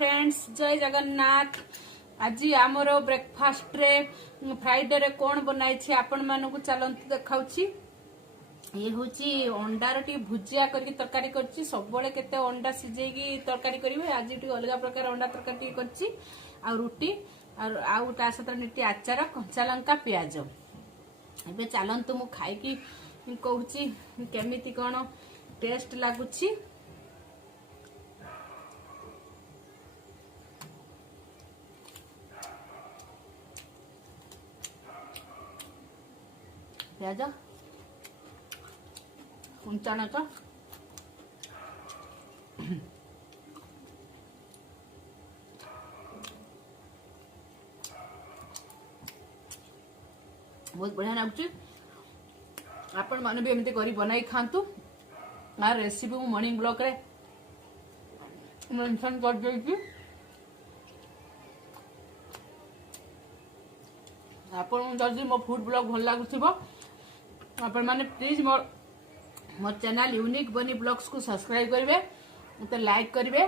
Friends जय जगन्नाथ। आज आमर ब्रेकफास्ट रे फ्राइडे रे कौन बनाई आपण मानक चलते देखा ये हूँ अंडार टी भुजिया करके तरकारी करछि। सबले केते अंडा सिझेगी तरकारी करिवे, आज टी अलग प्रकार अंडा तरकारी करछि आ रुटी आउ ता सहित नीति आचार कंचा लंका प्याज। एबे चलंतु मु खाई कहूची केमिति कोन टेस्ट लागुछि। प्याज कंचा लंका बहुत बढ़िया लगुच। आपण माने भी एमती करी बनाई खातु। आ रेसिपी मु मॉर्निंग ब्लॉग रे मेंशन कर देछि। आपण जल्दी मो फूड ब्लॉग भल लागुथिबो आपण माने प्लीज मोर चैनल यूनिक बनी ब्लॉग्स को सब्सक्राइब करिवे, मते लाइक करिवे।